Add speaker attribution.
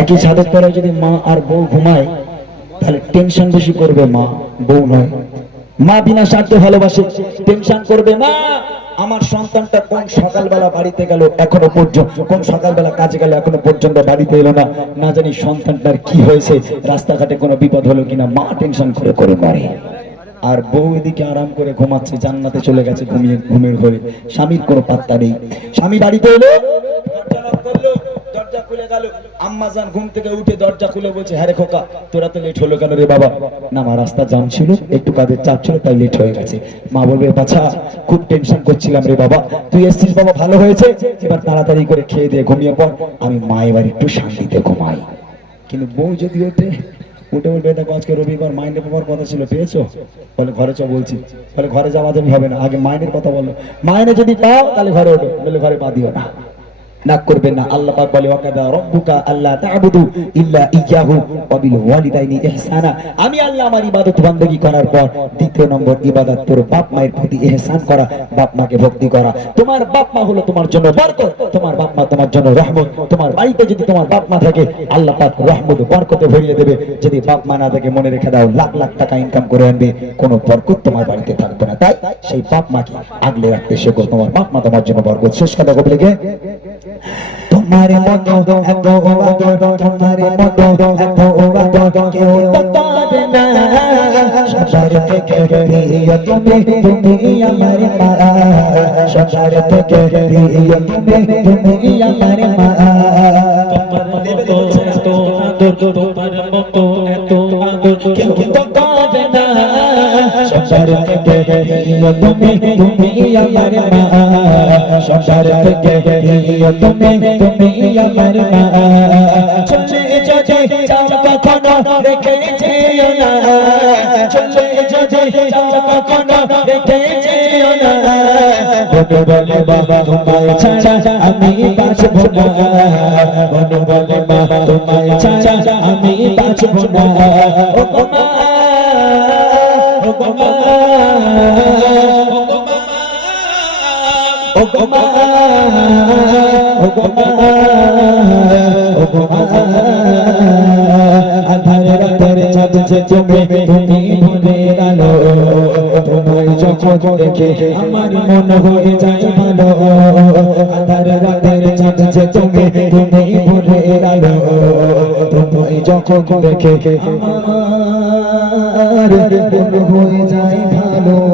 Speaker 1: একই ছাদের তলায় যদি মা আর বউ ঘুমায়, তাহলে টেনশন বেশি করবে মা, বউ নয়। মা বিনা স্বার্থে ভালোবাসে টেনশন করবে মা আমার সন্তানটা কোন সকালবেলা বাড়িতে গেল এখনও পর্যন্ত, কোন সকালবেলা কাজে গেল এখনও পর্যন্ত বাড়িতে এলো না না জানি সন্তানটার কি হয়েছে, রাস্তাঘাটে কোনো বিপদ হলো কিনা, মা টেনশন করে করে মরে। আর বউ এদিকে আরাম করে ঘুমাচ্ছে, জান্নাতে চলে গেছে ঘুমিয়ে, ঘুমের ঘরে স্বামীর কোনো পাত্তা নেই। স্বামী বাড়িতে এলো দরজা knock করল, দরজা খুলে গেল। আম্মা জান ঘুম থেকে উঠে দরজা খুলে বলছে হ্যাঁ খোকা, তোরা তো লেট হলো কেন রে বাবা? না আমার রাস্তা জাম ছিল, একটু কাজের চাপ ছিল, তাই লেট হয়ে গেছে। মা বলবে, বাছা, খুব টেনশন করছিলাম রে বাবা, তুই বাবা, ভালো হয়েছে? এবার তাড়াতাড়ি করে খেয়ে দিয়ে ঘুমিয়ে আমি মা এবার একটু শান্তিতে ঘুমাই। কিন্তু বউ যদি ওঠে, উঠে উঠে দেখো আজকে রবিবার পাওয়ার কথা ছিল, পেয়েছ? বলে, ঘরে চ, বলছি। বলে, ঘরে যাওয়া যাবে, হবে না। আগে মাইনের কথা বলো। মাইনে যদি পাও, তাহলে ঘরে ওঠো বলে ঘরে পা দিও না। না করবেন না। আল্লাহ পাক বলে, ওয়াকাদা রব্বুকা আল্লাহ তা'বুদু ইল্লা ইয়াহু। ওয়া বিল ওয়ালিদাইনি ইহসানা। আমি আল্লাহ আমার ইবাদত বান্দেগী করার পর দ্বিতীয় নম্বর ইবাদত তোর বাপ মায়ের প্রতি ইহসান করা, বাপ মাকে ভক্তি করা। তোমার বাপ মা হলো তোমার জন্য বরকত, তোমার বাপ মা তোমার জন্য রহমত। তোমার বাড়িতে যদি তোমার বাপ মা থাকে, আল্লাহ পাক রহমত বরকতে ভরিয়ে দেবে। যদি বাপ মা না থাকে, মনে রেখে দাও, লাখ লাখ টাকা ইনকাম করে আনবে। কোনো বরকত তোমার বাড়িতে থাকবে না। তাই সেই বাপ মাকে আগলে রাখতে শেখো। তোমার বাপ মা তোমার জন্য বরকত। শেষ কথা কবে লিখে। তোমার মতো এত ওয়াদর তোমার মতো এত ওয়াদর কেউ সবার থেকে প্রিয় তুমি তুমি আমার মা। সবার থেকে প্রিয় তুমি তুমি আমার মা।
Speaker 2: তোমার
Speaker 1: থেকে প্রিয় তুমি তুমি আমার মা। সবার থেকে তুমি তুমি আমার মা। চলে যদি যাও কখনো রেখে যেও না। চলে যদি যাও কখনো রেখে যেও না। বলে বলে, বাবা, তোমায় ছাড়া আমি বাঁচব না। বলে বলে, বাবা, তোমায় ছাড়া আমি বাঁচব না। ও মা ও মা। ও গো মা ও গো মা ও গো মা আধার রাতের চাঁদ জমে তুমি ভরে আলো তোমায় যখন দেখে আমার মন হয়ে যায় ভালো আধার রাতের চাঁদ দেখে আমার মন হয়ে যায় ভালো।